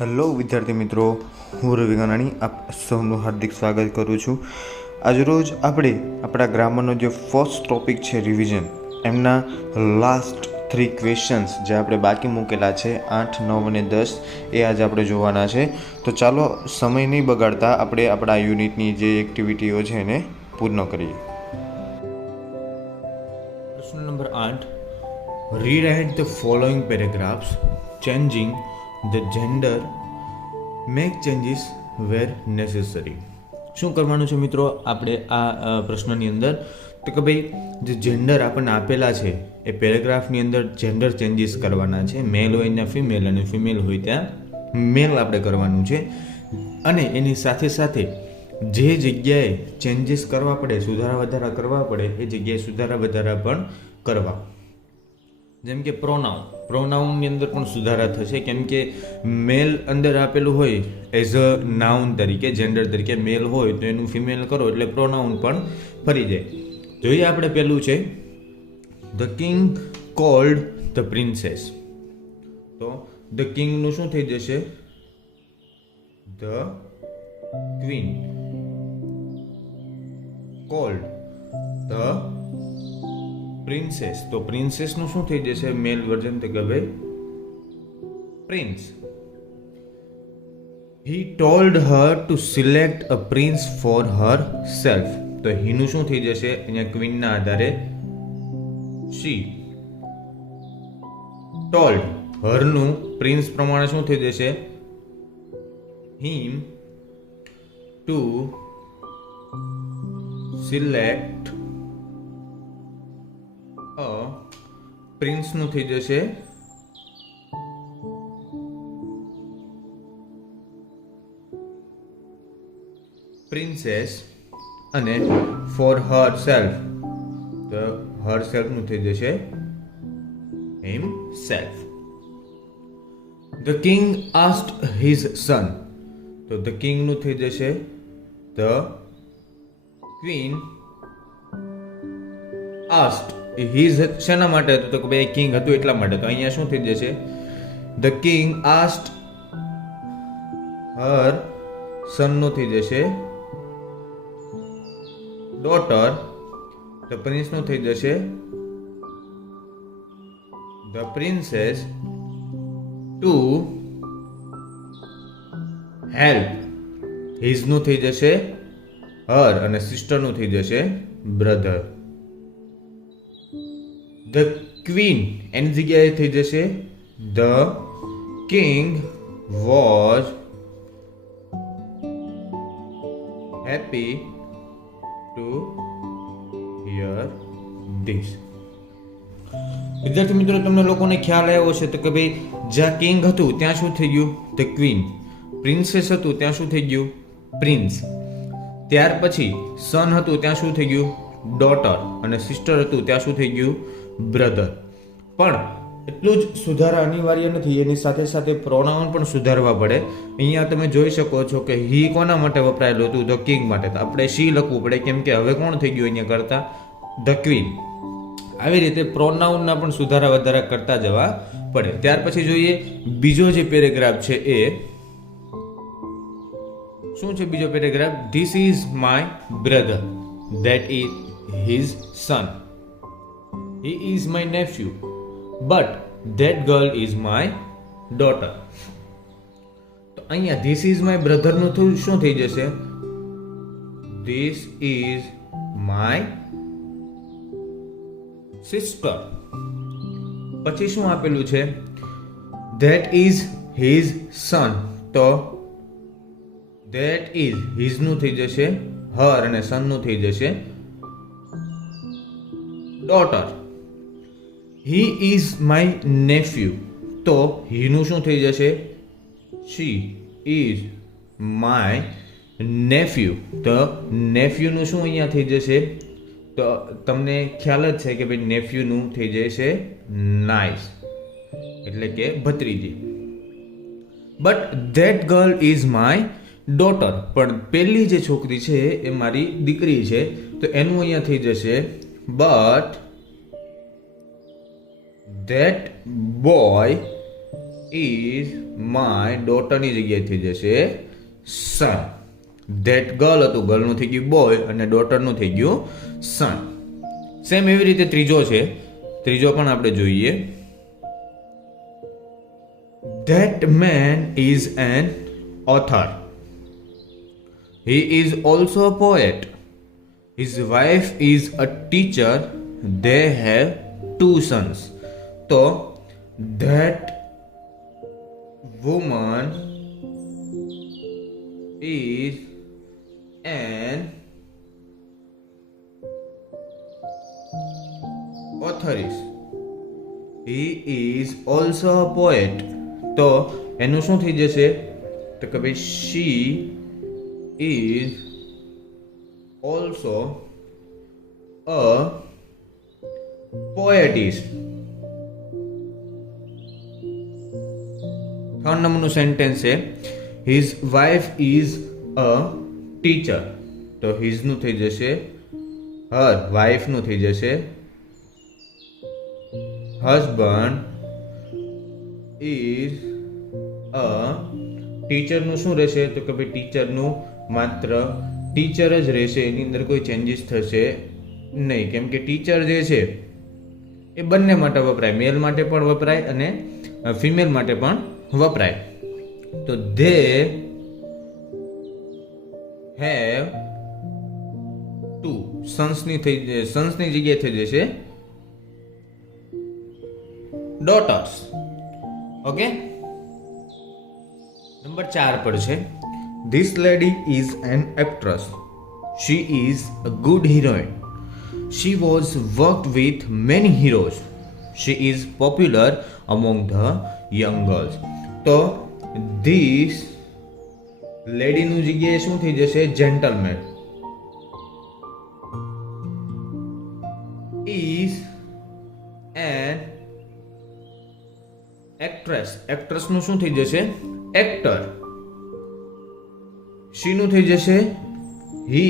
Hello વિદ્યાર્થી મિત્રો, હું રવિ ગનાણી આપ સૌનું હાર્દિક સ્વાગત કરું છું. આજરોજ આપણે આપણા ગ્રામરનો જે ફર્સ્ટ ટોપિક છે રિવિઝન, એમના લાસ્ટ 3 ક્વેશ્ચન્સ જે આપણે બાકી મૂકેલા છે 8, 9 અને 10 એ આજે આપણે જોવાના છે. તો ચાલો સમય નહીં બગાડતા આપણે આપણા યુનિટની જે એક્ટિવિટીઓ છે એને પૂર્ણ કરીએ. પ્રશ્ન number 8, rewrite the following paragraphs changing the gender, make changes where necessary. શું કરવાનું છે મિત્રો આપણે આ પ્રશ્નની અંદર? તો કે ભાઈ જે જેન્ડર આપણને આપેલા છે એ પેરેગ્રાફની અંદર જેન્ડર ચેન્જીસ કરવાના છે. મેલ હોય ત્યાં ફિમેલ અને ફિમેલ હોય ત્યાં મેલ આપણે કરવાનું છે. અને એની સાથે સાથે જે જગ્યાએ ચેન્જીસ કરવા પડે, સુધારા વધારા કરવા પડે, એ જગ્યાએ સુધારા વધારા પણ કરવા. જેમ કે પ્રોનાઉનની અંદર પણ સુધારા થશે, કેમ કે મેલ અંદર આપેલું હોય એઝ અ નાઉન તરીકે, જેન્ડર તરીકે મેલ હોય તો એનું ફિમેલ કરો એટલે પ્રોનાઉન પણ ફરી જાય. જોઈએ આપણે પહેલું છે the king cold the princess. તો ધ કિંગનું શું થઈ જશે? The queen. Cold the princess, તો પ્રિન્સેસનું શું થઈ જશે મેલ વર્ઝન? તો કે ભાઈ prince. He told her to select a prince for herself. તો હીનું શું થઈ જશે અહીંયા ક્વીનના આધારે? શી. ટોલ્ડ હરનું પ્રિન્સ પ્રમાણે શું થઈ જશે? હિમ ટુ સિલેક્ટ પ્રિન્સનું થઈ જશે પ્રિન્સેસ. અને ફોર હર સેલ્ફ, તો હર સેલ્ફનું થઈ જશે himself. The king asked his son. તો ધ કિંગનું થઈ જશે ધ ક્વીન આસ્ક્ડ હિઝ. શેના માટે હતું? તો કે ભાઈ કિંગ હતું એટલા માટે. તો અહીંયા શું થઈ જશે? ધ કિંગ આસ્ક્ડ હર સનનું થઈ જશે ડોટર. ધ પ્રિન્સનું થઈ જશે ધ પ્રિન્સેસ ટુ હેલ્પ. હિઝનું થઈ જશે હર અને સિસ્ટરનું થઈ જશે બ્રધર. ધ ક્વીન એની જગ્યાએ થઈ જશે the king was happy to here this. વિદ્યાર્થી મિત્રો, તમને લોકોને ખ્યાલ આવ્યો છે તો કે ભાઈ જ્યાં કિંગ હતું ત્યાં શું થઈ ગયું? The queen. પ્રિન્સેસ હતું ત્યાં શું થઈ ગયું? પ્રિન્સ. ત્યાર પછી સન હતું ત્યાં શું થઈ ગયું? ડોટર. અને સિસ્ટર હતું ત્યાં શું થઈ ગયું? બ્રધર. પણ એટલું જ સુધારા અનિવાર્ય નથી, એની સાથે સાથે પ્રોનાઉન પણ સુધારવા પડે. અહીંયા તમે જોઈ શકો છો કે હી કોના માટે વપરાયેલું હતું? ધ કિંગ માટે. તો આપણે શી લખવું પડે, કેમ કે હવે કોણ થઈ ગયું અહીંયા કરતા? The queen. આવી રીતે પ્રોનાઉનના પણ સુધારા વધારા કરતા જવા પડે. ત્યાર પછી જોઈએ બીજો જે પેરેગ્રાફ છે એ શું છે? બીજો paragraph, this is my brother, that is his son, he is my nephew, but that girl is my daughter. તો અહીંયા this is my brother નું શું થઈ જશે? this is my sister. પછી શું આપેલું છે? that is his son. તો that is his નું થઈ જશે her અને son નું થઈ જશે daughter. He is my nephew. તો he નું શું થઈ જશે? she is my nephew. તો nephew નું શું અહીંયા થઈ જશે? તો તમને ખ્યાલ જ છે કે ભાઈ nephew નું થઈ જશે niece, એટલે કે ભત્રીજી. but that girl is my daughter. પણ પહેલી જે છોકરી છે એ મારી દીકરી છે, તો એનું અહીંયા થઈ જશે but that boy is my ડોટરની જગ્યાએ થઈ જશે સન. ધેટ ગર્લ હતું, ગર્લનું થઈ ગયું બોય અને ડોટરનું થઈ ગયું સન. સેમ એવી રીતે ત્રીજો છે, ત્રીજો પણ આપણે જોઈએ. That man is an author. He is also a poet. His wife is a teacher. They have 2 sons. So that woman is an authoress. He is also a poet. તો એનું શું થઈ જશે? તો કે ભાઈ she is also a poetess. Third નંબરનું sentence છે his wife is a teacher. તો his નું થઈ જશે her, wife નું થઈ જશે husband is a teacher. નું શું રહેશે? તો કે ભાઈ ટીચરનું માત્ર ટીચર જ રહેશે, એની અંદર કોઈ ચેન્જીસ થશે નહીં, કેમ કે ટીચર જે છે એ બંને માટે વપરાય, મેલ માટે પણ વપરાય અને ફિમેલ માટે પણ વપરાય. તો they have 2 સન્સની જગ્યાએ થઈ જશે ડોટર્સ. ઓકે, નંબર 4 પર છે This lady is an actress. She is a good heroine. She was worked with many heroes. She is popular among the young girls. તો this lady નું જગ્યાએ શું થઈ જશે? gentleman. Is an actress. actress નું શું થઈ જશે? actor. she નું થઈ જશે he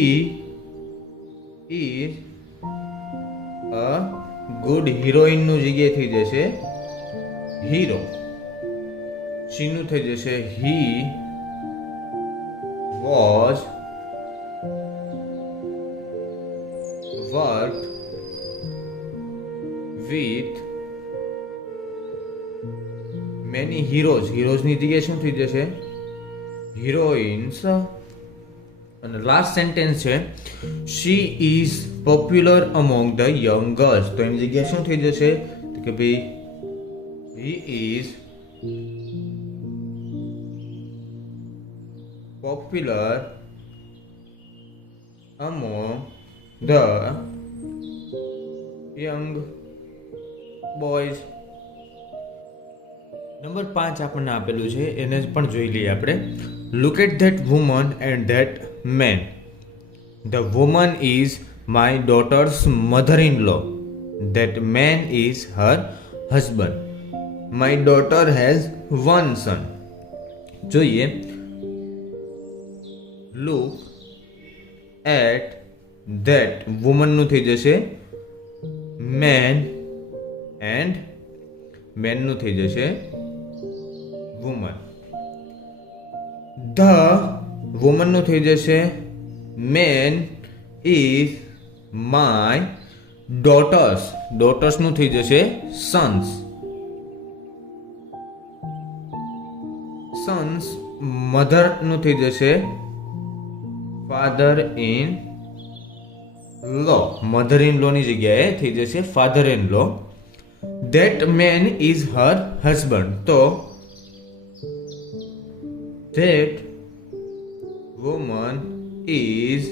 is a good heroine નું જગ્યાએ થઈ જશે hero. she નું થઈ જશે he was worked with many heroes. heroes ની જગ્યાએ શું થઈ જશે? heroines. અને લાસ્ટ સેન્ટેન્સ છે she is popular among the young girls. તો એની જગ્યાએ શું થઈ જશે? તો કે ભાઈ he is popular among the young boys. Number 5 આપણને આપેલું છે, એને પણ જોઈ લઈએ આપણે. Look at that woman and that man. The woman is my daughter's mother-in-law. That man is her husband. My daughter has 1 son. જોઈએ. Look at that woman નું થઈ જશે man and man નું થઈ જશે woman. The woman નું થઈ જશે man is my daughters. daughters નું થઈ જશે sons. sons mother નું થઈ જશે father in law. mother in law ની જગ્યાએ થઈ જશે father in law. That man is her husband. તો that woman is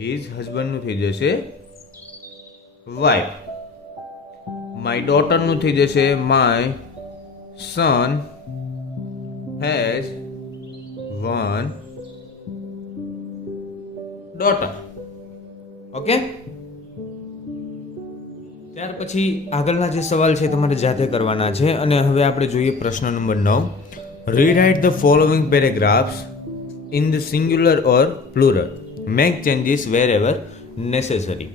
his husband નું થઈ જશે wife. My daughter નું થઈ જશે my son has 1 daughter. Okay, ત્યાર પછી આગળના જે સવાલ છે તમારે જાતે કરવાના છે. અને હવે આપણે જોઈએ પ્રશ્ન number 9. Rewrite the following paragraphs in the singular or plural. Make changes wherever necessary.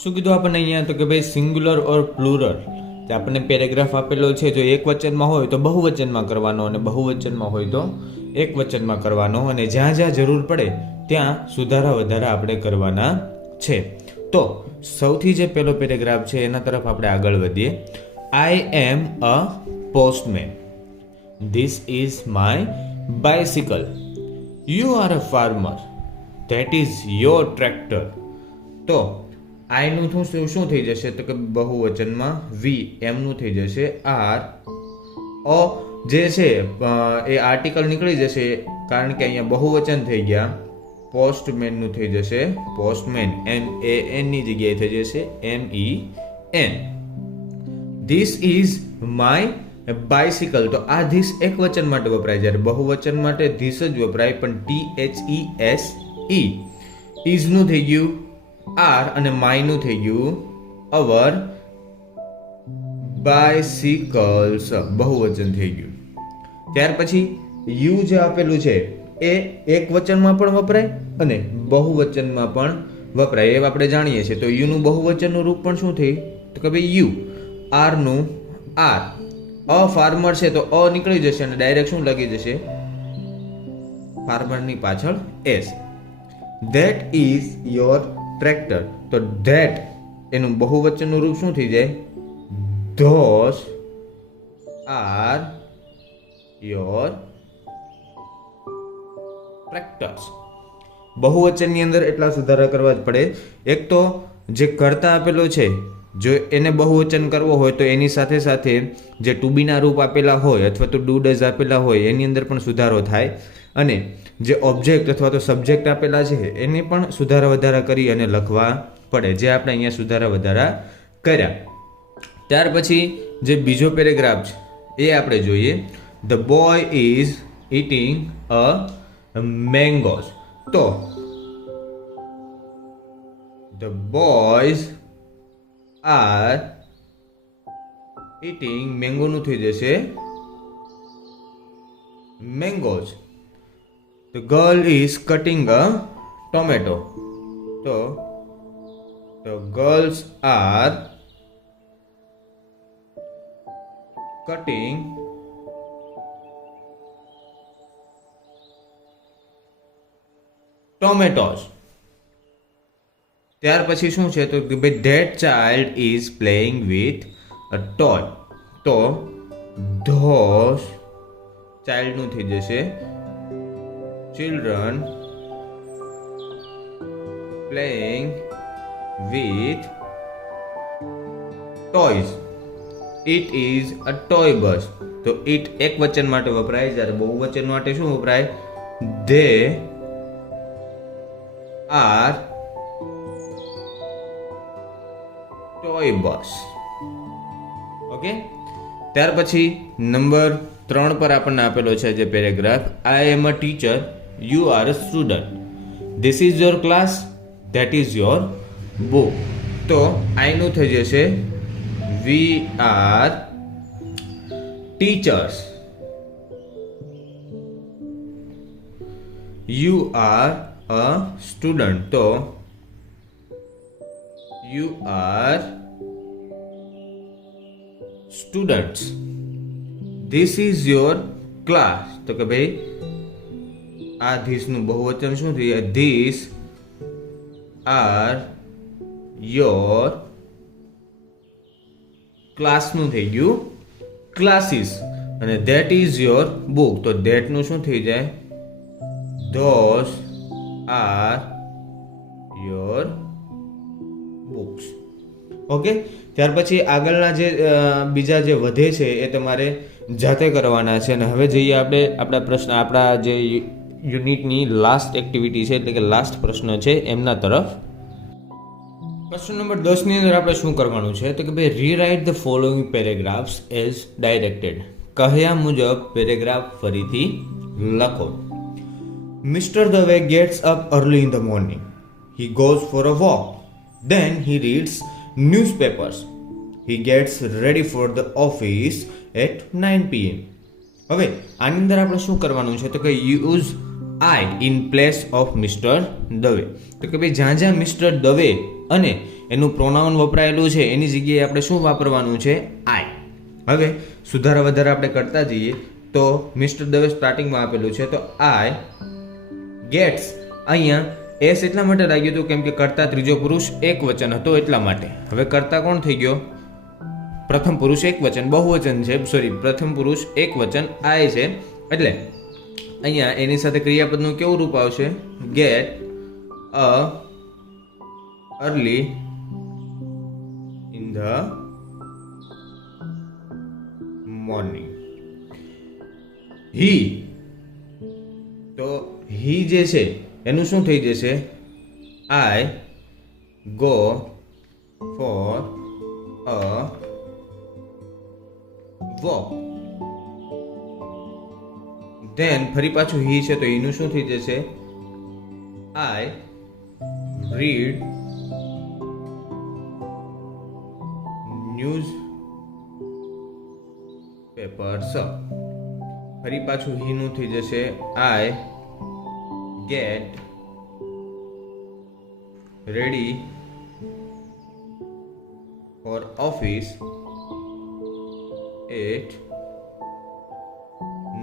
શું કીધું આપણને અહીંયા? તો કે ભાઈ સિંગ્યુલર ઓર પ્લુરલ તો આપણને પેરેગ્રાફ આપેલો છે, જો એક વચનમાં હોય તો બહુવચનમાં કરવાનો અને બહુવચનમાં હોય તો એક વચનમાં કરવાનો, અને જ્યાં જ્યાં જરૂર પડે ત્યાં સુધારા વધારા આપણે કરવાના છે. તો સૌથી જે પહેલો પેરેગ્રાફ છે એના તરફ આપણે આગળ વધીએ. I am a postman. This is my bicycle. You are a farmer. That is your tractor. તો આઈનું શું થઈ જશે તો કે બહુવચનમાં વી, એમનું થઈ જશે આર. અ જે છે એ આર્ટિકલ નીકળી જશે કારણ કે અહીંયા બહુવચન થઈ ગયા. પોસ્ટમેનનું થઈ જશે પોસ્ટમેન, MAN ની જગ્યાએ થઈ જશે MEN. This is my bicycle. તો આ ધીસ એક વચન માટે વપરાય, જ્યારે બહુવચન માટે ધીસ જ વપરાય, પણ THESE. ઇઝનું થઈ ગયું આર અને માયનું થઈ ગયું અવર બાયસિકલ્સ, બહુવચન થઈ ગયું. ત્યાર પછી યુ જે આપેલું છે એ એક વચનમાં પણ વપરાય અને બહુવચનમાં પણ વપરાય, એ આપણે જાણીએ છીએ. તો યુનું બહુવચનનું રૂપ પણ શું થઈ તો કે ભાઈ યુ. આરનું આર. અ ફાર્મર છે તો અ નીકળી જશે અને ડાયરેક્ટ શું લાગી જશે ફાર્મરની પાછળ S. That is your tractor. તો ધેટ એનું બહુવચનનું રૂપ શું થઈ જાય ધોસ આર યોર ટ્રેક્ટર્સ. બહુવચનની અંદર એટલા સુધારા કરવા જ પડે. એક તો જે કર્તા આપેલો છે, જો એને બહુવચન કરવો હોય તો એની સાથે સાથે જે ટુ બીના રૂપ આપેલા હોય અથવા તો ડુ ડઝ આપેલા હોય એની અંદર પણ સુધારો થાય, અને જે ઓબ્જેક્ટ અથવા તો સબ્જેક્ટ આપેલા છે એને પણ સુધારા વધારા કરી અને લખવા પડે, જે આપણે અહીંયા સુધારા વધારા કર્યા. ત્યાર પછી જે બીજો પેરેગ્રાફ છે એ આપણે જોઈએ. The boy is eating a mangoes. તો ધ બોયઝ આર ઇટિંગ, મેંગોનું થઈ જશે mangoes. The girl is cutting a tomato. So the girls are cutting tomatoes. ત્યાર પછી શું છે તો ભાઈ that child is playing with a toy. તો those child નું થઈ જશે children playing with toys. It is a toy bus. તો it એક વચન માટે વપરાય, જ્યારે બહુવચન માટે શું વપરાય they are toy bus. Okay. ત્યાર પછી નંબર 3 પર આપણને આપેલો છે જે paragraph. I am a teacher, you are a student. This is your class, that is your book. તો આઈનું થઈ જશે we are teachers. You are a student. તો you are students. This is your class. તો કે ભાઈ આ ધીસનું બહુવચન શું થઈ જાય ધીસ આર યોર ક્લાસનું થઈ ગયું ક્લાસીસ. અને ધેટ ઇઝ યોર બુક. તો ધેટનું શું થઈ જાય those are your books. Okay. ત્યાર પછી આગળના જે બીજા જે વધે છે એ તમારે જાતે કરવાના છે. અને હવે જઈએ આપણે આપણા જે યુનિટની લાસ્ટ એક્ટિવિટી છે, એટલે કે લાસ્ટ પ્રશ્ન છે એમના તરફ. પ્રશ્ન નંબર 10 ની અંદર આપણે શું કરવાનું છે તો કે ભાઈ rewrite the following paragraphs as directed. કહ્યા મુજબ પેરેગ્રાફ ફરીથી લખો. Mister Dave gets up early in the morning. He goes four a walk. Then he reads newspapers. He gets ready for the office at 9 p.m. હવે આની અંદર આપણે શું કરવાનું છે તો કે use I in place of mister Dave. તો કે ભાઈ જ્યાં જ્યાં મિસ્ટર દવે અને એનું પ્રોનાઉન વપરાયેલું છે એની જગ્યાએ આપણે શું વાપરવાનું છે? આઈ. હવે સુધારા વધારા આપણે કરતા જઈએ તો મિસ્ટર દવે સ્ટાર્ટિંગમાં આપેલું છે તો આઈ ગેટ્સ. અહીંયા એસ એટલા માટે લાગ્યું હતું કેમ કે કર્તા ત્રીજો પુરુષ એક વચન હતો એટલા માટે. હવે કર્તા કોણ થઈ ગયો? પ્રથમ પુરુષ એક વચન બહુવચન છે, સોરી પ્રથમ પુરુષ એક વચન આઈ છે, એટલે અહીંયા એની સાથે ક્રિયાપદનું કેવું રૂપ આવશે? Get a early in the morning. He, તો હી જે છે એનું શું થઈ જશે? I go for a walk. Then ફરી પાછું હી છે તો એનું શું થઈ જશે? I read newspapers. ફરી પાછું હીનું થઈ જશે I get ready for office at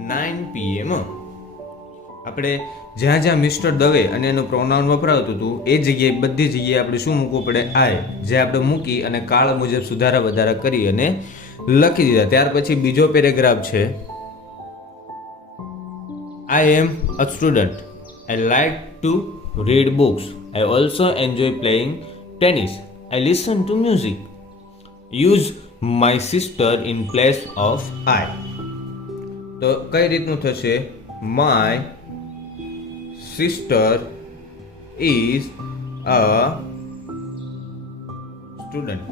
9 PM. આપણે જ્યાં જ્યાં મિસ્ટર દવે અને એનું પ્રોનાઉન વપરાતું હતું એ જગ્યાએ બધી જગ્યાએ આપણે શું મૂકવું પડે? આઈ. જે આપણે મૂકી અને કાળ મુજબ સુધારા વધારા કરી અને લખી દીધા. ત્યાર પછી બીજો પેરેગ્રાફ છે I am a student. I like to read books. I also enjoy playing tennis. I listen to music. Use my sister in place of I. તો કઈ રીતનું થશે? My sister is a student.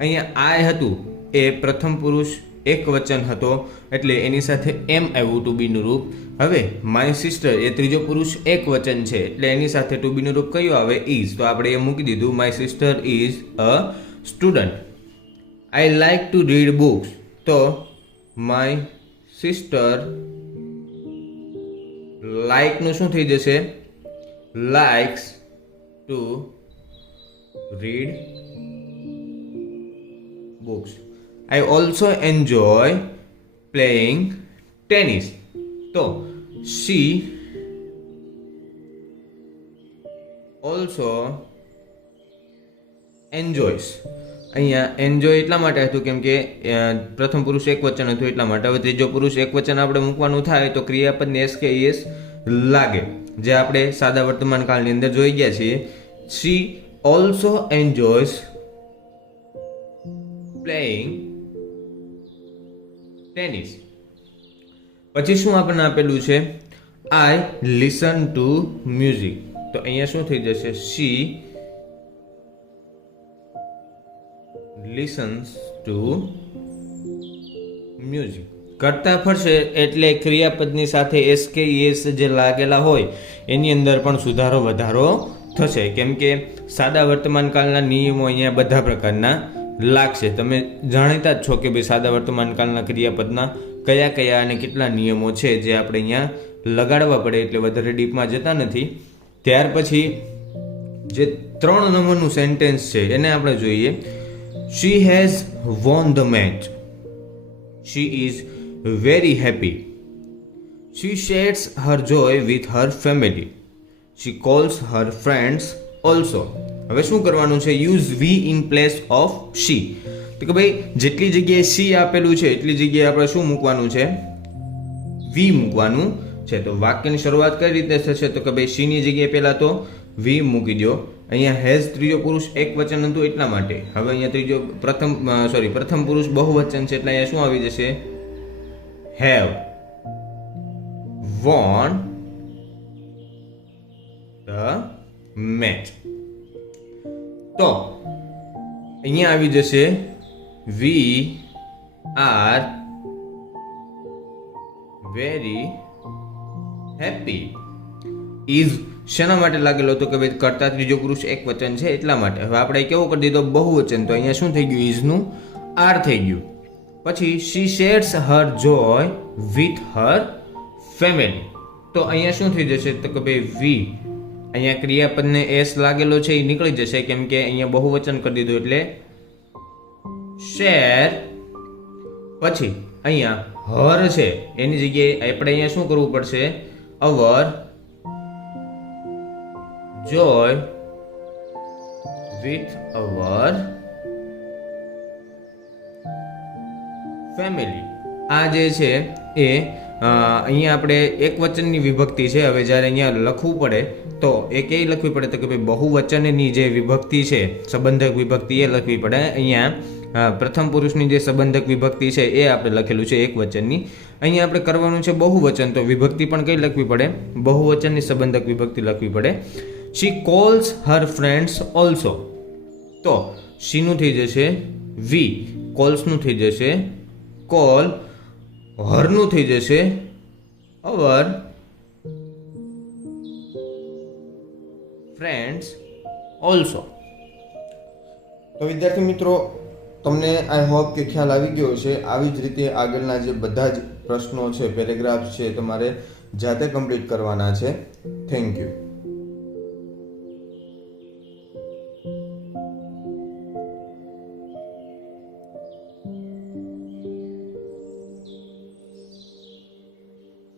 અહીંયા I હતું એ પ્રથમ પુરુષ એક વચન હતો એટલે એની સાથે એમ આવ્યું ટુ બી નું રૂપ. હવે માય સિસ્ટર એ ત્રીજો પુરુષ એક વચન છે એટલે એની સાથે ટુ બી નું રૂપ કયું આવે? ઇઝ. તો આપણે એ મૂકી દીધું my sister is a student. I like to read books. તો માય સિસ્ટર લાઈક નું શું થઈ જશે? Likes to read books. I also enjoy playing tennis. તો she also enjoys. અહીંયા એન્જોય એટલા માટે હતું કેમ કે પ્રથમ પુરુષ એક વચન હતું એટલા માટે. હવે ત્રીજો પુરુષ એક વચન આપણે મૂકવાનું થાય તો ક્રિયાપદ એસ કે ઈએસ લાગે, જે આપણે સાદા વર્તમાન કાળની અંદર જોઈ ગયા છીએ. she also enjoys playing tennis. પછી શું આપણને આપેલું છે? આઈ લિસન ટુ મ્યુઝિક. તો અહીંયા શું થઈ જશે? શી લિસન્સ ટુ મ્યુઝિક. કરતા ફરશે એટલે ક્રિયાપદની સાથે એસ કે એસ જે લાગેલા હોય એની અંદર પણ સુધારો વધારો થશે કેમ કે સાદા વર્તમાન કાળના નિયમો અહીંયા બધા પ્રકારના લાગશે. તમે જાણીતા જ છો કે ભાઈ સાદા વર્તમાન કાળના ક્રિયાપદના કયા કયા અને કેટલા નિયમો છે જે આપણે અહીંયા લગાડવા પડે, એટલે વધારે ડીપમાં જતા નથી. ત્યાર પછી જે 3 નંબરનું સેન્ટેન્સ છે એને આપણે જોઈએ. She has won the match. She is very happy. She shares her joy with her family. She calls her friends also. હવે શું કરવાનું છે? Use we in place of she. તો કે ભાઈ જેટલી જગ્યાએ શી આપેલું છે એટલી જગ્યાએ આપણે શું મૂકવાનું છે? વી મૂકવાનું છે. તો વાક્યની શરૂઆત કઈ રીતે થશે? તો કે ભાઈ શીની જગ્યાએ પહેલા તો વી મૂકી દો. અહીંયા હેઝ ત્રીજો પુરુષ એક વચન હતું એટલા માટે. હવે અહીંયા પ્રથમ પુરુષ બહુવચન છે એટલે અહીંયા શું આવી જશે? Have von the match. તો અહીંયા આવી જશે we are very happy. Is શેના માટે લાગેલો હતો કે ભાઈ કરતા ત્રીજો પુરુષ એક વચન છે એટલા માટે. હવે આપણે કેવો કરી દીધો? બહુવચન. તો અહીંયા શું થઈ ગયું? ઇઝનું આર થઈ ગયું. પછી she shares her joy with her family. તો અહીંયા શું થઈ જશે? તો કે ભાઈ વી અહીંયા ક્રિયાપદને એસ લાગેલો છે એ નીકળી જશે, કેમ કે અહીંયા બહુવચન કરી દીધું એટલે શેર. પછી અહીંયા હર છે એની જગ્યાએ આપણે અહીંયા શું કરવું પડશે? અવર જોય વિથ અવર ફેમિલી. આ જે છે એ અહીંયા આપણે એક વચનની વિભક્તિ છે. હવે જ્યારે અહીંયા લખવું પડે તો એ કઈ લખવી પડે? તો કે ભાઈ બહુવચનની જે વિભક્તિ છે, સંબંધક વિભક્તિ, એ લખવી પડે. અહીંયા પ્રથમ પુરુષની જે સંબંધક વિભક્તિ છે એ આપણે લખેલું છે એક વચનની. અહીંયા આપણે કરવાનું છે બહુવચન, તો વિભક્તિ પણ કઈ લખવી પડે? બહુવચનની સંબંધક વિભક્તિ લખવી પડે. શી કોલ્સ હર ફ્રેન્ડ્સ ઓલ્સો. તો શીનું થઈ જશે વી, કોલ્સનું થઈ જશે કોલ, હરનું થઈ જશે અવર ફ્રેન્ડ્સ ઓલ્સો. તો વિદ્યાર્થી મિત્રો, તમને આઈ હોપ કે ખ્યાલ આવી ગયો છે. આવી જ રીતે આગળના જે બધા જ પ્રશ્નો છે, પેરેગ્રાફ છે, તમારે જાતે કમ્પ્લીટ કરવાના છે. Thank you.